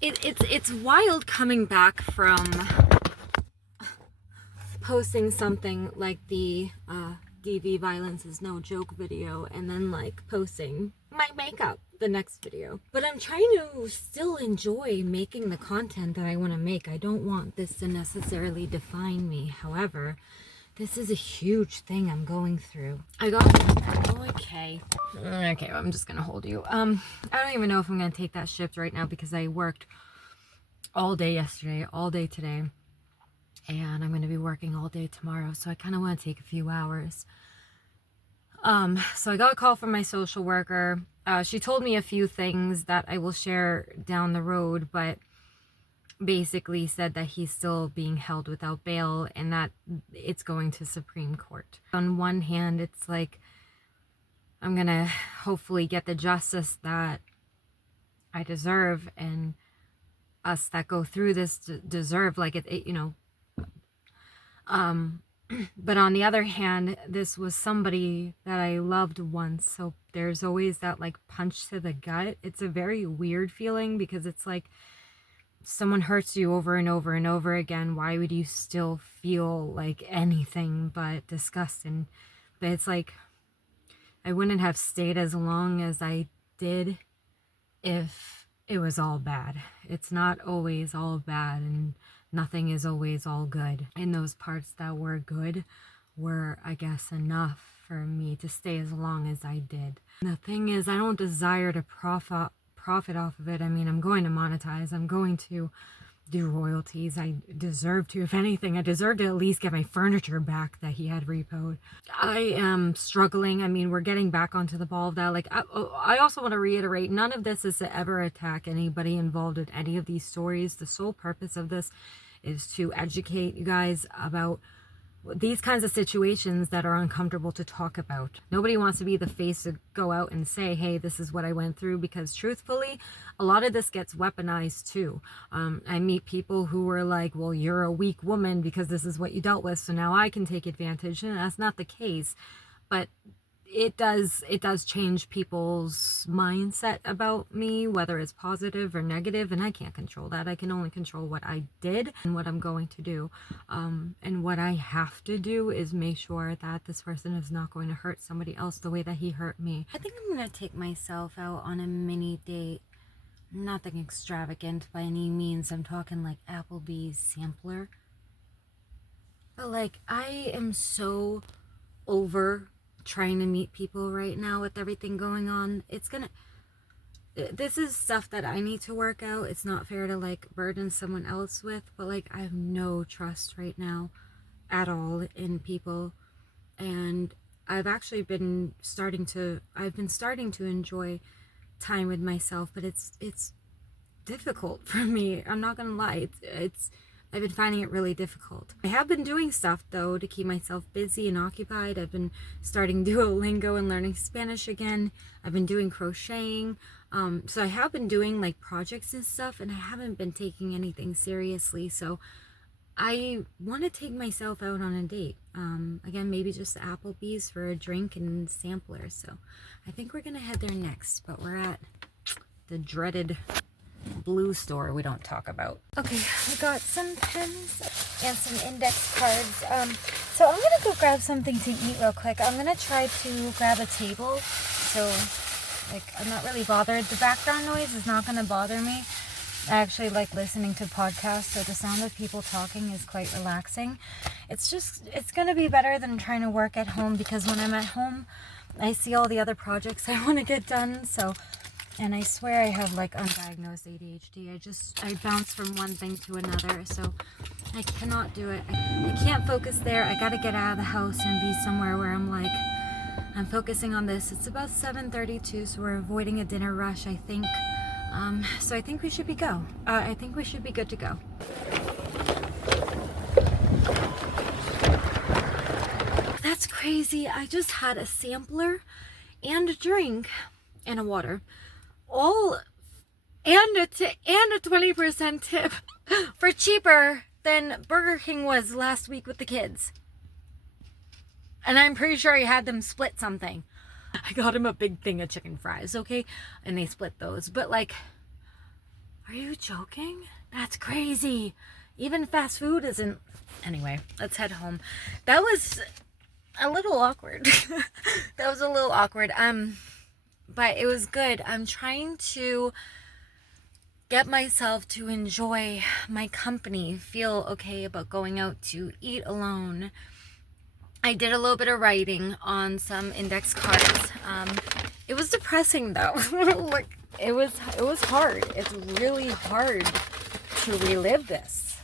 It's wild coming back from posting something like the DV violence is no joke video and then like posting my makeup the next video. But I'm trying to still enjoy making the content that I want to make. I don't want this to necessarily define me. However, this is a huge thing I'm going through. Okay, I'm just gonna hold you. I don't even know if I'm gonna take that shift right now because I worked all day yesterday, all day today, and I'm gonna be working all day tomorrow, so I kind of want to take a few hours. So I got a call from my social worker. She told me a few things that I will share down the road, but basically said that he's still being held without bail and that it's going to Supreme Court. On one hand, it's like I'm gonna hopefully get the justice that I deserve, and us that go through this deserve, like you know. But on the other hand, this was somebody that I loved once, so there's always that like punch to the gut. It's a very weird feeling because it's like someone hurts you over and over and over again. Why would you still feel like anything but disgust? But it's like I wouldn't have stayed as long as I did if it was all bad. It's not always all bad, and nothing is always all good. And those parts that were good were, I guess, enough for me to stay as long as I did. And the thing is, I don't desire to profit off of it. I mean, I'm going to monetize. I'm going to do royalties. I deserve to. If anything, I deserve to at least get my furniture back that he had repoed. I am struggling. I mean, we're getting back onto the ball of that. Like, I also want to reiterate, none of this is to ever attack anybody involved in any of these stories. The sole purpose of this is to educate you guys about these kinds of situations that are uncomfortable to talk about. Nobody wants to be the face to go out and say, hey, this is what I went through, because truthfully, a lot of this gets weaponized too. I meet people who were like, well, you're a weak woman because this is what you dealt with, so now I can take advantage. And that's not the case. But it does change people's mindset about me, whether it's positive or negative, and I can't control that. I can only control what I did and what I'm going to do. And what I have to do is make sure that this person is not going to hurt somebody else the way that he hurt me. I think I'm going to take myself out on a mini date. Nothing extravagant by any means. I'm talking like Applebee's sampler. But like, I am so over trying to meet people right now with everything going on. This is stuff that I need to work out. It's not fair to like burden someone else with, but like I have no trust right now at all in people, and I've actually been starting to enjoy time with myself, but it's difficult for me. I'm not gonna lie. I've been finding it really difficult. I have been doing stuff though to keep myself busy and occupied. I've been starting Duolingo and learning Spanish again. I've been doing crocheting. So I have been doing like projects and stuff, and I haven't been taking anything seriously. So I want to take myself out on a date. Again, maybe just Applebee's for a drink and samplers. So I think we're gonna head there next, but we're at the dreaded blue store we don't talk about. Okay, I got some pens and some index cards. So I'm gonna go grab something to eat real quick. I'm gonna try to grab a table, so like I'm not really bothered. The background noise is not gonna bother me. I actually like listening to podcasts, so the sound of people talking is quite relaxing. It's gonna be better than trying to work at home, because when I'm at home I see all the other projects I want to get done. And I swear I have like undiagnosed ADHD. I bounce from one thing to another, so I cannot do it. I can't focus there. I gotta get out of the house and be somewhere where I'm focusing on this. It's about 7:32, so we're avoiding a dinner rush, I think. So I think we should be I think we should be good to go. That's crazy. I just had a sampler and a drink and a water. And a 20% tip for cheaper than Burger King was last week with the kids. And I'm pretty sure I had them split something. I got him a big thing of chicken fries, okay? And they split those. But like, Are you joking? That's crazy. Even fast food isn't. Anyway, let's head home. That was a little awkward. That was a little awkward. But it was good. I'm trying to get myself to enjoy my company, feel okay about going out to eat alone. I did a little bit of writing on some index cards. It was depressing though. Like it was hard. It's really hard to relive this.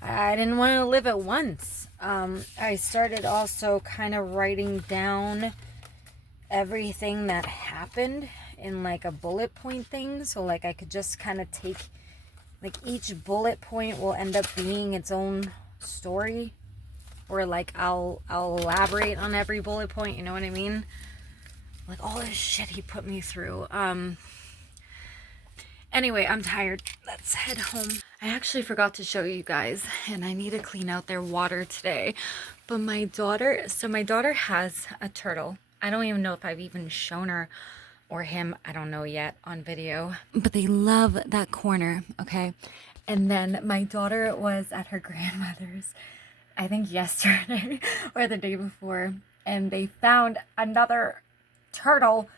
I didn't want to live it once. I started also kind of writing down everything that happened in like a bullet point thing, so like I could just kind of take, like each bullet point will end up being its own story, or like I'll elaborate on every bullet point, you know what I mean? Like all this shit he put me through. Anyway, I'm tired. Let's head home. I actually forgot to show you guys, and I need to clean out their water today. But my daughter has a turtle. I don't even know if I've even shown her or him, I don't know yet, on video. But they love that corner, okay? And then my daughter was at her grandmother's, I think yesterday or the day before, and they found another turtle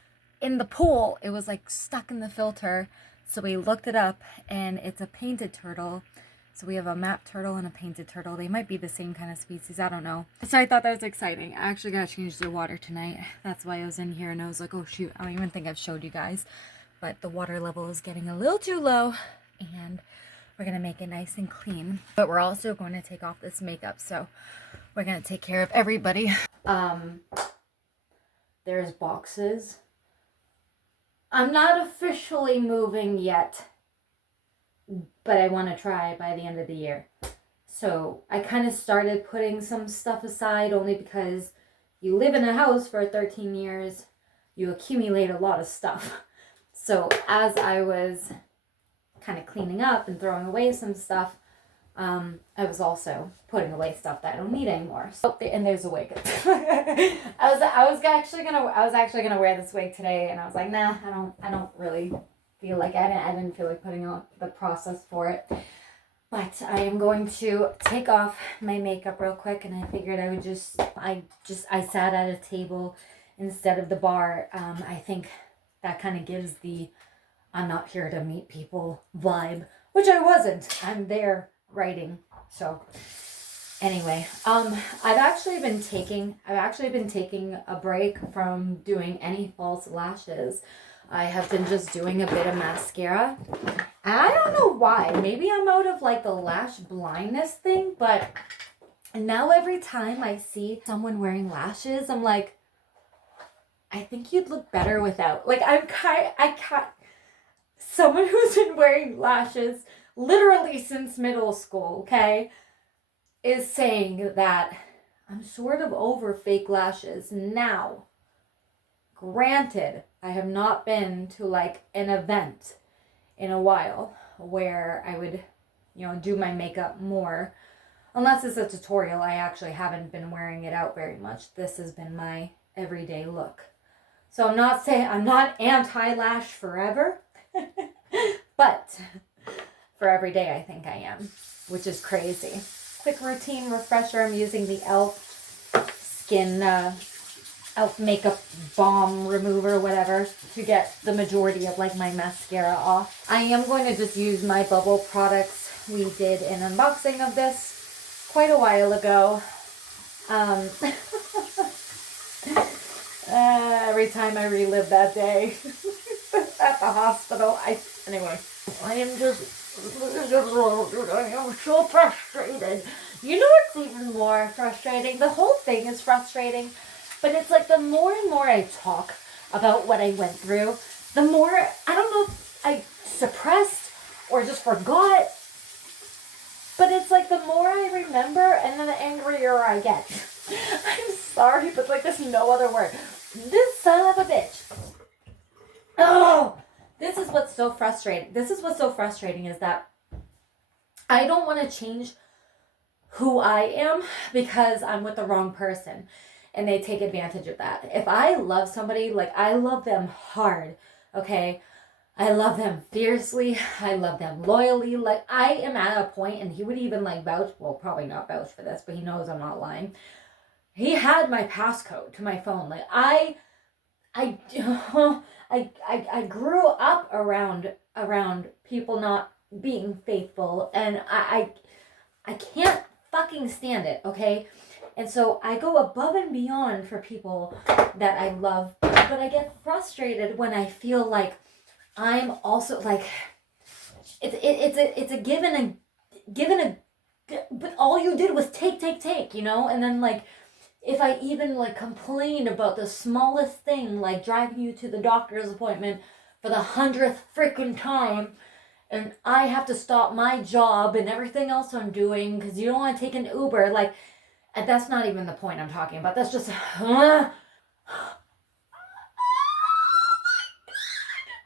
in the pool. It was like stuck in the filter. So we looked it up, and it's a painted turtle. So we have a matte turtle and a painted turtle. They might be the same kind of species. I don't know. So I thought that was exciting. I actually got to change the water tonight. That's why I was in here, and I was like, oh shoot, I don't even think I've showed you guys. But the water level is getting a little too low, and we're going to make it nice and clean. But we're also going to take off this makeup. So we're going to take care of everybody. There's boxes. I'm not officially moving yet, but I want to try by the end of the year. So I kind of started putting some stuff aside, only because you live in a house for 13 years, you accumulate a lot of stuff. So as I was kind of cleaning up and throwing away some stuff, I was also putting away stuff that I don't need anymore. So, and there's a wig. I was actually gonna wear this wig today, and I was like, nah, I don't really feel like I didn't feel like putting out the process for it. But I am going to take off my makeup real quick, and I figured I would I sat at a table instead of the bar. I think that kind of gives the I'm not here to meet people vibe, which I wasn't. I'm there writing. So anyway, I've actually been taking a break from doing any false lashes. I have been just doing a bit of mascara. And I don't know why. Maybe I'm out of like the lash blindness thing, but now every time I see someone wearing lashes, I'm like, I think you'd look better without. Like someone who's been wearing lashes literally since middle school, okay, is saying that I'm sort of over fake lashes now. Granted, I have not been to like an event in a while where I would, do my makeup more. Unless it's a tutorial, I actually haven't been wearing it out very much. This has been my everyday look. So I'm not anti-lash forever, but for every day I think I am, which is crazy. Quick routine refresher, I'm using the e.l.f. makeup balm remover, whatever, to get the majority of like my mascara off. I am going to just use my bubble products. We did an unboxing of this quite a while ago. Every time I relive that day at the hospital, anyway, I am so frustrated. You know what's even more frustrating? The whole thing is frustrating, but it's like the more and more I talk about what I went through, the more, I don't know if I suppressed or just forgot, but it's like the more I remember and then the angrier I get. I'm sorry, but like there's no other word. This son of a bitch. Oh, this is what's so frustrating. Is that I don't want to change who I am because I'm with the wrong person and they take advantage of that. If I love somebody, like I love them hard, okay? I love them fiercely. I love them loyally. Like, I am at a point, and he would even like vouch, well, probably not vouch for this, but he knows I'm not lying. He had my passcode to my phone. Like, I, I grew up around people not being faithful, and I can't fucking stand it, okay? And so I go above and beyond for people that I love, but I get frustrated when I feel like I'm also like, it's a given a, but all you did was take, you know? And then like, if I even like complain about the smallest thing, like driving you to the doctor's appointment for the 100th freaking time, and I have to stop my job and everything else I'm doing because you don't want to take an Uber, like, and that's not even the point I'm talking about. That's just, oh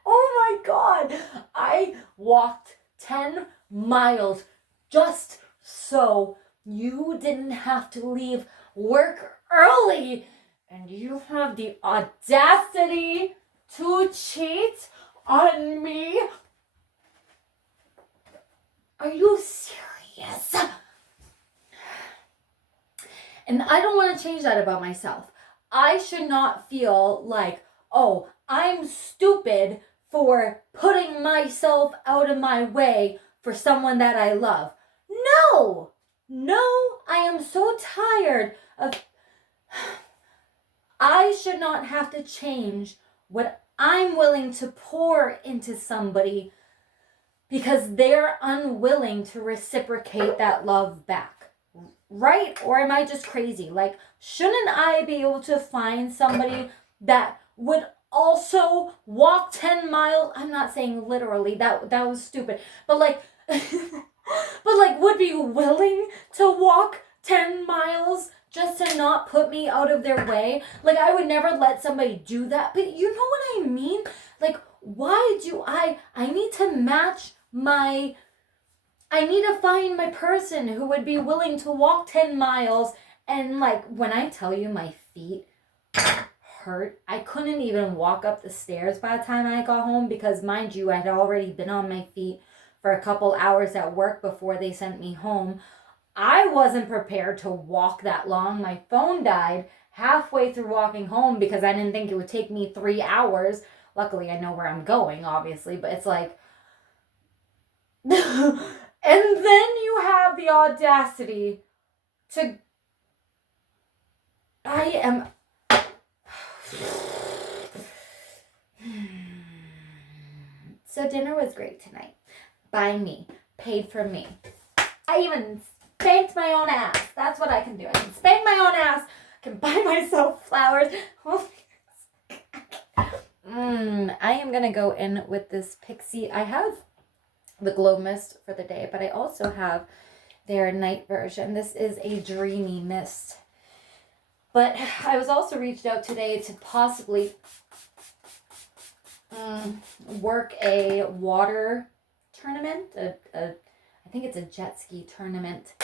my God. I walked 10 miles just so you didn't have to leave work early. And you have the audacity to cheat on me? Are you serious? And I don't want to change that about myself. I should not feel like, oh, I'm stupid for putting myself out of my way for someone that I love. No, I am so tired of. I should not have to change what I'm willing to pour into somebody because they're unwilling to reciprocate that love back. Right? Or am I just crazy? Like, shouldn't I be able to find somebody that would also walk 10 miles? I'm not saying literally, that was stupid. But like, but like, would be willing to walk 10 miles just to not put me out of their way? Like, I would never let somebody do that. But you know what I mean? Like, why do I need to match I need to find my person who would be willing to walk 10 miles. And like, when I tell you my feet hurt, I couldn't even walk up the stairs by the time I got home because, mind you, I had already been on my feet for a couple hours at work before they sent me home. I wasn't prepared to walk that long. My phone died halfway through walking home because I didn't think it would take me 3 hours. Luckily, I know where I'm going, obviously, but it's like... And then you have the audacity to... I am... So dinner was great tonight. By me. Paid for me. I even spanked my own ass. That's what I can do. I can spank my own ass. I can buy myself flowers. I am going to go in with this Pixie. I have the Glow Mist for the day, but I also have their night version. This is a dreamy mist. But I was also reached out today to possibly work a water tournament. I think it's a jet ski tournament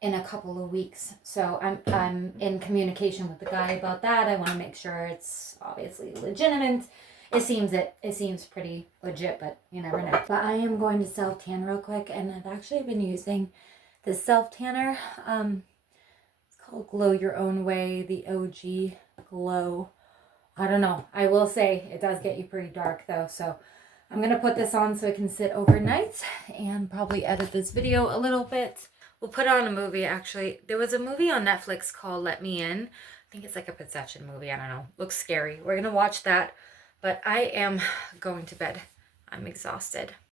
in a couple of weeks. So I'm in communication with the guy about that. I want to make sure it's obviously legitimate. It seems pretty legit, but you never know. But I am going to self tan real quick, and I've actually been using this self tanner. It's called Glow Your Own Way, the OG Glow. I don't know. I will say it does get you pretty dark though, so I'm gonna put this on so it can sit overnight and probably edit this video a little bit. We'll put on a movie, actually. There was a movie on Netflix called Let Me In. I think it's like a possession movie. I don't know. Looks scary. We're gonna watch that. But I am going to bed. I'm exhausted.